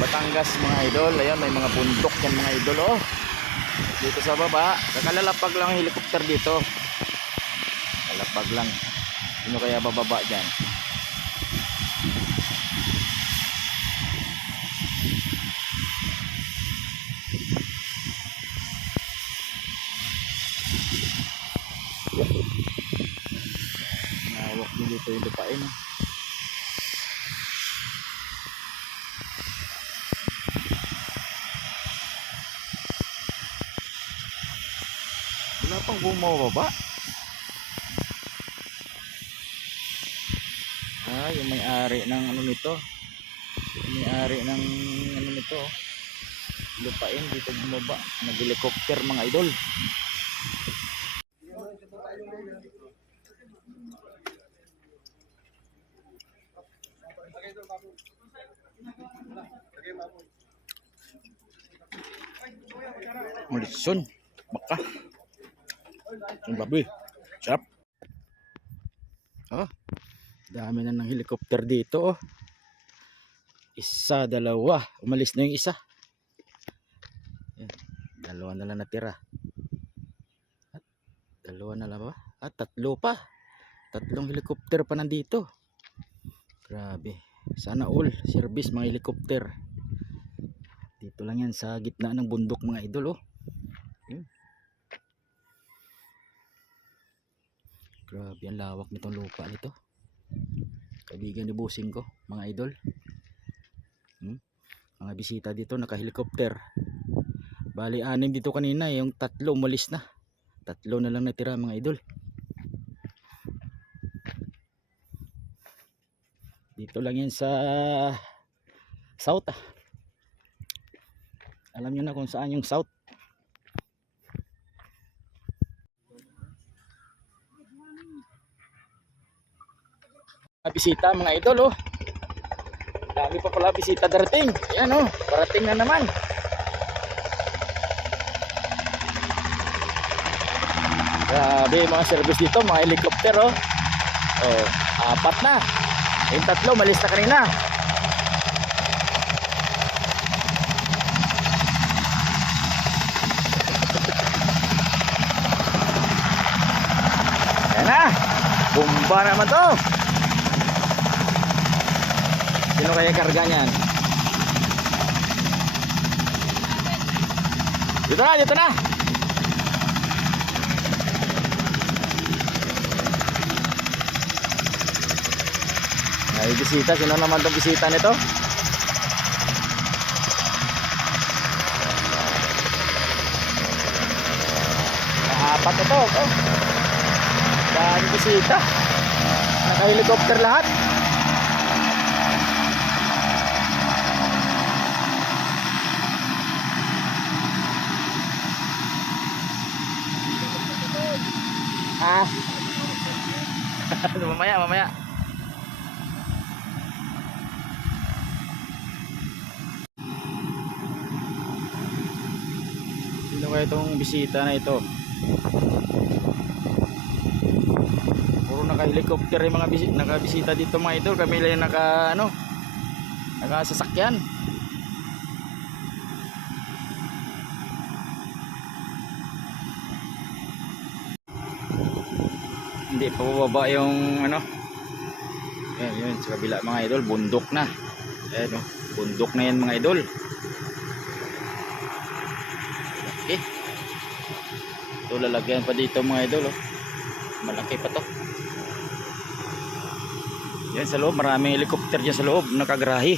Batangas mga idol. Ayun, may mga bundok yan mga idol oh. Dito sa baba, kakalalapag lang ang helicopter dito. Kalapag lang. Sino kaya bababa dyan? Nawak din dito yung lupain. Wala pang bumababa. Yung may-ari ng ano nito. Yung may-ari ng ano nito. Lupain dito bumaba. Nag-helicopter mga idol. Mulison. Baka. Yung baboy. Sarap. Oh. Dami na ng helicopter dito oh. Isa, dalawa. Umalis na yung isa. Yan. Dalawa na lang natira. At dalawa na lang ba? At tatlo pa. Tatlong helicopter pa nandito. Grabe. Sana all service mga helicopter. Dito lang yan sa gitna ng bundok mga idol oh. Grabe ang lawak nitong lupa nito. Kaibigan ni Busing ko mga idol. Mga bisita dito naka-helicopter. Bali 6 dito kanina, yung 3 umalis na. 3 na lang natira mga idol. Dito lang yan sa south ah. Alam nyo na kung saan yung south. Bisita mga idol oh. Dami pa pala bisita darating. Ayan oh, parating na naman. Grabe mga service dito, mga helicopter oh. Oh, 4 na. Yung 3 malis na kanina. Ayan na. Bomba naman to. Sino kaya karga niyan? Dito na, dito na. Ay, bisita. Sino naman itong bisita nito? Apat ito. Oh. Dami bisita. Naka-helicopter lahat. Mamaya. Sino kaya itong bisita na ito? Puro naka-helicopter yung mga naka-bisita dito mga ito. Kami lang yung naka-sasakyan. Hindi pa bababa yung ano. Ayan yun sa kabila mga idol, bundok na. Ayan oh, bundok na yan mga idol. Okay. Ito lalagyan pa dito mga idol oh. Malaki pa to. Yan sa loob, maraming helicopter dyan sa loob, nakagrahe.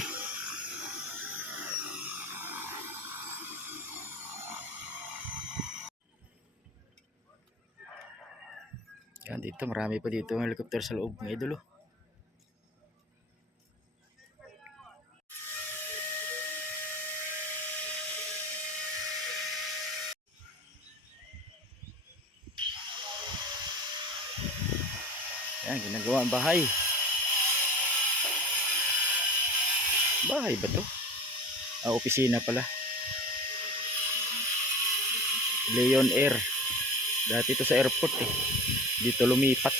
Yan dito, marami pa dito ng helicopter sa loob mga idol oh. Yan, ginagawa ang bahay. Bahay ba to? Opisina pala. Leon Air. Dati to sa airport eh. Dito lumipat.